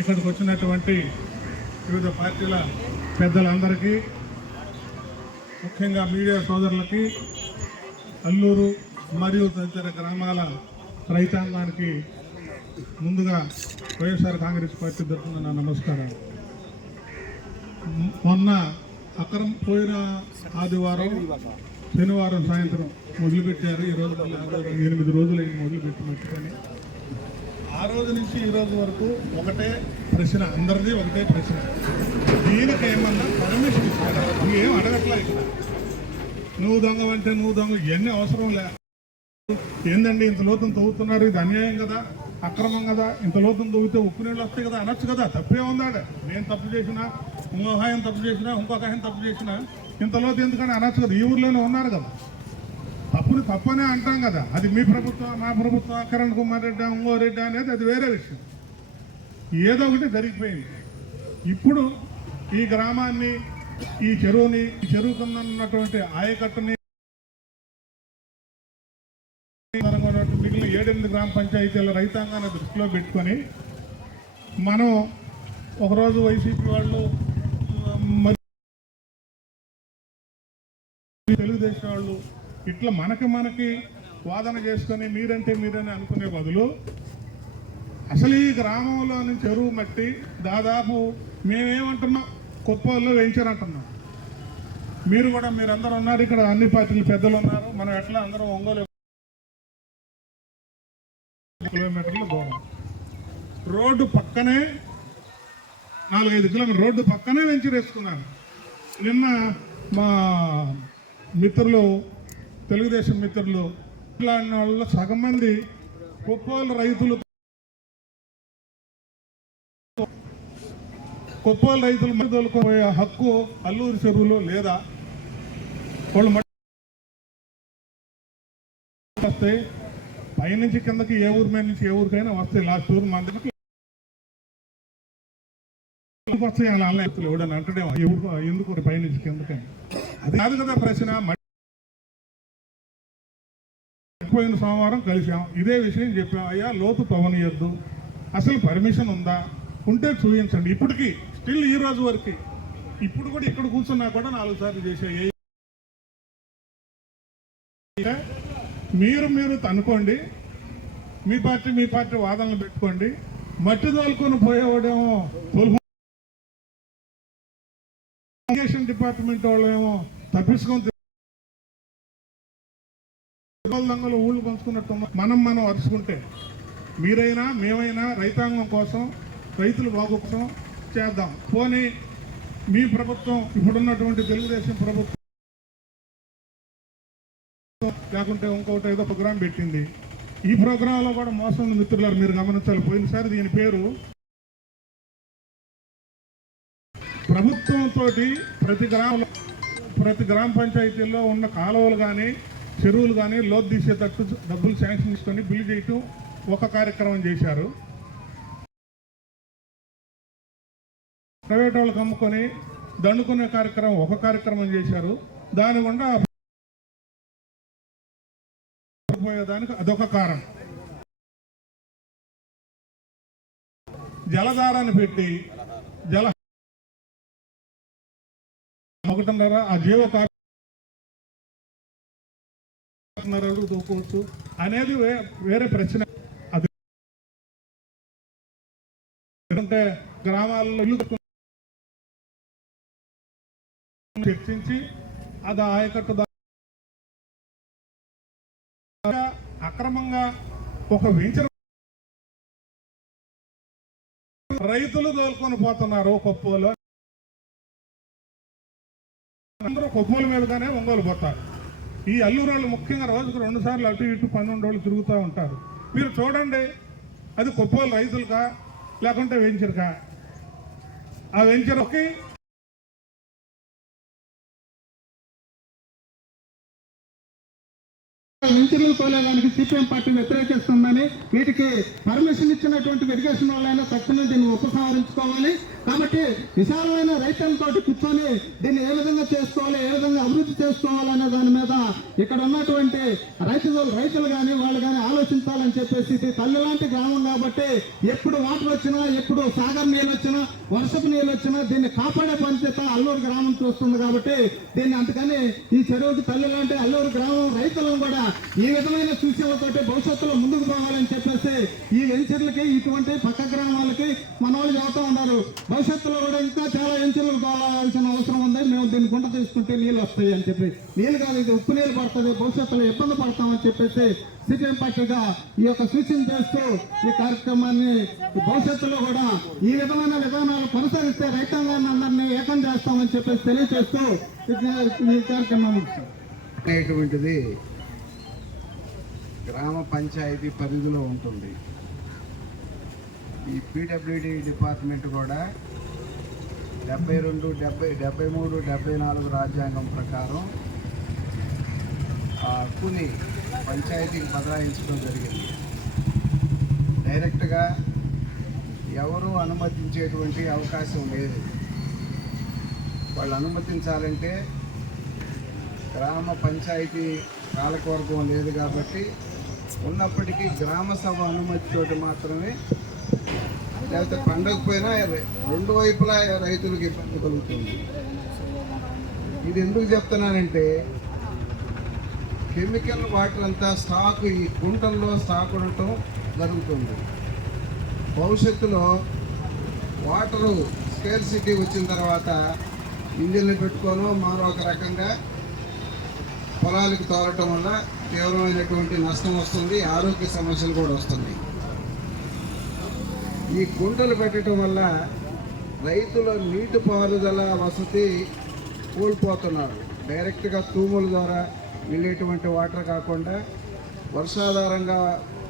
ఇక్కడికి వచ్చినటువంటి వివిధ పార్టీల పెద్దలందరికీ, ముఖ్యంగా మీడియా సోదరులకి, అల్లూరు మరియు తదితర గ్రామాల రైతాంగానికి ముందుగా వైఎస్ఆర్ కాంగ్రెస్ పార్టీ తరఫున నా నమస్కారాలు. మొన్న పోయిన ఆదివారం శనివారం సాయంత్రం మొదలుపెట్టారు. ఈరోజు 8 రోజులు మొదలుపెట్టి మర్చిపోయి ఆ రోజు నుంచి ఈ రోజు వరకు ఒకటే ప్రశ్న, అందరిది ఒకటే ప్రశ్న, దీనికి ఏమన్నా పర్మిషన్ ఇస్తారా? ఏం అడగట్లా. ఇక్కడ నువ్వు దొంగ అంటే నువ్వు దొంగ, ఇవన్నీ అవసరం లే. ఏందండి ఇంత లోతును తవ్వుతున్నారు, ఇది అన్యాయం కదా, అక్రమం కదా, ఇంత లోతును తవ్వితే ఉప్పు నీళ్ళు వస్తాయి కదా అనొచ్చు కదా, తప్పే ఉందాడ. నేను తప్పు చేసినా, ఇంకొక ఆయన తప్పు చేసినా, ఇంకొక ఆయన తప్పు చేసినా ఇంత లోతు ఎందుకని అనొచ్చు కదా. ఈ ఊర్లోనే ఉన్నారు కదా, తప్పుని తప్పనే అంటాం కదా. అది మీ ప్రభుత్వం, మా ప్రభుత్వం, కిరణ్ కుమార్ రెడ్డి, ఇంకో రెడ్డి అనేది అది వేరే విషయం. ఏదో ఒకటి జరిగిపోయింది. ఇప్పుడు ఈ గ్రామాన్ని, ఈ చెరువుని, ఈ చెరువు కింద ఉన్నటువంటి ఆయకట్టుని, మిగిలిన 7-8 గ్రామ పంచాయతీల రైతాంగాన్ని దృష్టిలో పెట్టుకొని మనం ఒకరోజు వైసీపీ వాళ్ళు, తెలుగుదేశం వాళ్ళు ఇట్లా మనకి వాదన చేసుకొని మీరంటే మీరని అనుకునే బదులు అసలు ఈ గ్రామంలో నుంచి చెరువు మట్టి దాదాపు మేమేమంటున్నాం, కుప్పల్లో వేయించారంటున్నాం. మీరందరూ ఉన్నారు ఇక్కడ, అన్ని పార్టీల పెద్దలు ఉన్నారు. మనం ఎట్లా అందరం ఒంగోలు కిలోమీటర్ల దూరం, రోడ్డు పక్కనే 4-5 కిలోమీటర్ రోడ్డు పక్కనే వెంచరేసుకున్నాను. నిన్న మా మిత్రులు, తెలుగుదేశం మిత్రులు మాట్లాడిన వాళ్ళు సగం మంది కుప్పోలు రైతులు తోలుకోబోయే హక్కు అల్లూరు చెరువులో లేదా? వాళ్ళు వస్తే పైనుంచి కిందకి ఏ ఊరి మీద నుంచి ఏ ఊరికైనా వస్తాయి. లాస్ట్ ఊరు మందికి వస్తాయి. అలా ఎవడని అంటడేమో ఎందుకు పైనుంచి కిందకని. అది కాదు కదా ప్రశ్న. పోయిన సోమవారం కలిసాం, ఇదే విషయం చెప్పాం. అయ్యా లోతు తవ్వనియద్దు, అసలు పర్మిషన్ ఉందా, ఉంటే చూపించండి. ఇప్పటికీ స్టిల్ ఈ రోజు వరకు ఇప్పుడు కూడా ఇక్కడ కూర్చున్నా కూడా 4 సార్లు చేసే. మీరు అనుకోండి, మీ పార్టీ వాదనలు పెట్టుకోండి. మట్టి తోలుకొని పోయేవాడేమో ఇరిగేషన్ డిపార్ట్మెంట్ వాళ్ళేమో తప్పించుకొని దొంగలు ఊళ్ళు పంచుకున్నట్టు మనం అరుచుకుంటే, మీరైనా మేమైనా రైతాంగం కోసం, రైతుల బాగు కోసం చేద్దాం. పోనీ మీ ప్రభుత్వం, ఇప్పుడున్నటువంటి తెలుగుదేశం ప్రభుత్వం లేకుంటే ఇంకొకటి ఏదో ప్రోగ్రాం పెట్టింది. ఈ ప్రోగ్రాంలో కూడా మోసం ఉంది మిత్రులారు, మీరు గమనించాలి. పోయినసారి దీని పేరు ప్రభుత్వంతో ప్రతి గ్రామ పంచాయతీల్లో ఉన్న కాలువలు కానీ చెరువులు కానీ లోతు తీసేటట్టు డబ్బులు శాంక్షన్ చేసుకొని బిల్లు చేయటం ఒక కార్యక్రమం చేశారు. ప్రైవేట్ వాళ్ళకి అమ్ముకొని దండుకునే కార్యక్రమం ఒక కార్యక్రమం చేశారు. దాని గుండా పోయేదానికి అదొక కారణం. జలధారాన్ని పెట్టి ఒకటిన్నర ఆ జీవో తోకోవచ్చు అనేది వేరే ప్రశ్న. అది అంటే గ్రామాల్లో ఇల్లు చర్చించి అది ఆయకట్టు అక్రమంగా ఒక వెంచర్ రైతులు తోలుకొని పోతున్నారు. కుప్పలో అందరూ కుప్పల మీదుగానే ఒంగోలు పోతారు. ఈ అల్లూరు వాళ్ళు ముఖ్యంగా రోజుకు 2 సార్లు అటు ఇటు 12 రోజులు తిరుగుతూ ఉంటారు. మీరు చూడండి, అది కుప్పలు రైతులకా లేకుంటే వెంచర్కా? ఆ వెంచర్కి వెంచర్లు కోలేదానికి సిపిఎం పార్టీ వ్యతిరేకిస్తుందని, వీటికి పర్మిషన్ ఇచ్చినటువంటి ఇరిగేషన్ వాళ్ళైనా తక్షణం దీన్ని ఉపసంహరించుకోవాలి. కాబట్టి విశాలమైన రైతులతో కూర్చొని దీన్ని ఏ విధంగా చేసుకోవాలి, ఏ విధంగా అభివృద్ధి చేసుకోవాలనే దాని మీద ఇక్కడ ఉన్నటువంటి రైతులు కానీ వాళ్ళు కానీ ఆలోచించాలని చెప్పేసి, ఇది తల్లి లాంటి గ్రామం కాబట్టి ఎప్పుడు వాటర్ వచ్చినా, ఎప్పుడు సాగర్ నీళ్ళు వచ్చినా, వర్షపు నీళ్ళు వచ్చినా దీన్ని కాపాడే బాధ్యత అల్లూరు గ్రామం చూస్తుంది. కాబట్టి దీన్ని అందుకని ఈ చెరువుకి తల్లి లాంటి అల్లూరు గ్రామం రైతులను కూడా ఈ విధమైన సూచనలతోటి భవిష్యత్తులో ముందుకు పోవాలని చెప్పేసి ఈ వెంచర్లకి, ఇటువంటి పక్క గ్రామాలకి మన వాళ్ళు చెబుతూ ఉన్నారు. భవిష్యత్తులో కూడా ఇంకా చాలా వెంచర్లు కావాల్సిన అవసరం ఉంది, మేము దీన్ని గుంట తీసుకుంటే నీళ్ళు వస్తాయి అని చెప్పి. నీళ్ళు కాదు, ఇది ఉప్పు నీళ్ళు పడుతుంది, భవిష్యత్తులో ఇబ్బంది పడతామని చెప్పేసి సిపిఎం పార్టీగా ఈ యొక్క సూచన చేస్తూ ఈ కార్యక్రమాన్ని భవిష్యత్తులో కూడా ఈ విధమైన విధానాలు కొనసాగిస్తే రైతాంగాన్ని అందరినీ ఏకం చేస్తామని చెప్పేసి తెలియజేస్తూ ఈ కార్యక్రమం అనేటువంటిది గ్రామ పంచాయతీ పరిధిలో ఉంటుంది. ఈ పీడబ్ల్యూడి డిపార్ట్మెంట్ కూడా 72, 73, 74 రాజ్యాంగం ప్రకారం ఆ హక్కుని పంచాయతీకి బదలాయించడం జరిగింది. డైరెక్ట్గా ఎవరు అనుమతించేటువంటి అవకాశం లేదు. వాళ్ళు అనుమతించాలంటే గ్రామ పంచాయతీ పాలకవర్గం లేదు కాబట్టి ఉన్నప్పటికీ గ్రామ సభ అనుమతితోటి మాత్రమే, లేకపోతే పండగ పోయినా రెండు వైపులా రైతులకు ఇబ్బంది కలుగుతుంది. ఇది ఎందుకు చెప్తున్నానంటే కెమికల్ వాటర్ అంతా స్టాక్ ఈ గుంటల్లో స్టాక్ ఉండటం జరుగుతుంది. భవిష్యత్తులో వాటరు స్కేర్సిటీ వచ్చిన తర్వాత ఇంజిన్లు పెట్టుకోను మరొక రకంగా పొలాలకు తోలటం వల్ల తీవ్రమైనటువంటి నష్టం వస్తుంది, ఆరోగ్య సమస్యలు కూడా వస్తుంది. ఈ గుంటలు పెట్టడం వల్ల రైతుల నీటిపారుదల వసతి కోల్పోతున్నారు. డైరెక్ట్గా తూముల ద్వారా వెళ్ళేటువంటి వాటర్ కాకుండా వర్షాధారంగా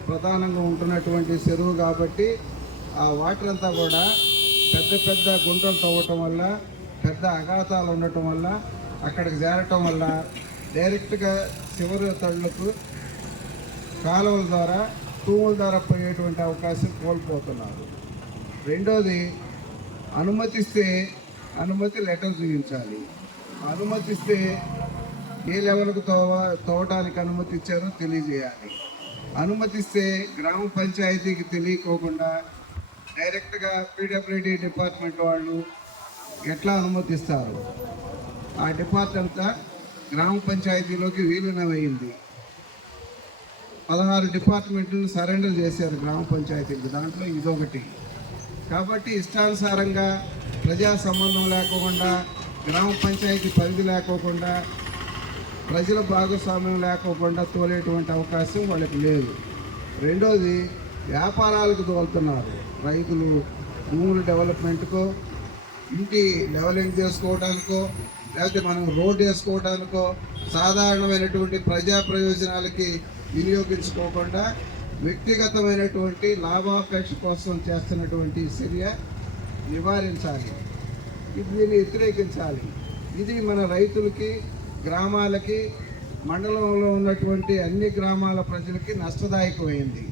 ప్రధానంగా ఉంటున్నటువంటి చెరువు కాబట్టి ఆ వాటర్ అంతా కూడా పెద్ద పెద్ద గుంటలు తవ్వటం వల్ల, పెద్ద అఘాతాలు ఉండటం వల్ల, అక్కడికి చేరటం వల్ల డైరెక్ట్గా చివరి తళ్ళకు కాలువల ద్వారా, తూముల ద్వారా పోయేటువంటి అవకాశం కోల్పోతున్నారు. రెండోది, అనుమతి లెటర్ చూపించాలి. అనుమతిస్తే ఏ లెవెల్కు తవ్వటానికి అనుమతి ఇచ్చారో తెలియజేయాలి. అనుమతిస్తే గ్రామ పంచాయతీకి తెలియకోకుండా డైరెక్ట్గా పీడబ్ల్యూడి డిపార్ట్మెంట్ వాళ్ళు ఎట్లా అనుమతిస్తారు? ఆ డిపార్ట్మెంట్ గ్రామ పంచాయతీలోకి విలీనమైంది. 16 డిపార్ట్మెంట్లను సరెండర్ చేశారు గ్రామ పంచాయతీకి, దాంట్లో ఇదొకటి. కాబట్టి ఇష్టానుసారంగా ప్రజా సంబంధం లేకోకుండా, గ్రామ పంచాయతీ పరిధి లేకోకుండా, ప్రజల భాగస్వామ్యం లేకోకుండా తోలేటువంటి అవకాశం వాళ్ళకి లేదు. రెండోది, వ్యాపారాలకు తోలుతున్నారు. రైతులు భూముల డెవలప్మెంట్కో, ఇంటి లెవలింగ్ చేసుకోవడానికో, లేకపోతే మనం రోడ్డు వేసుకోవడానికో, సాధారణమైనటువంటి ప్రజా ప్రయోజనాలకి వినియోగించుకోకుండా వ్యక్తిగతమైనటువంటి లాభాపేక్ష కోసం చేస్తున్నటువంటి చర్య నివారించాలి. దీన్ని వ్యతిరేకించాలి. ఇది మన రైతులకి, గ్రామాలకి, మండలంలో ఉన్నటువంటి అన్ని గ్రామాల ప్రజలకి నష్టదాయకమైంది.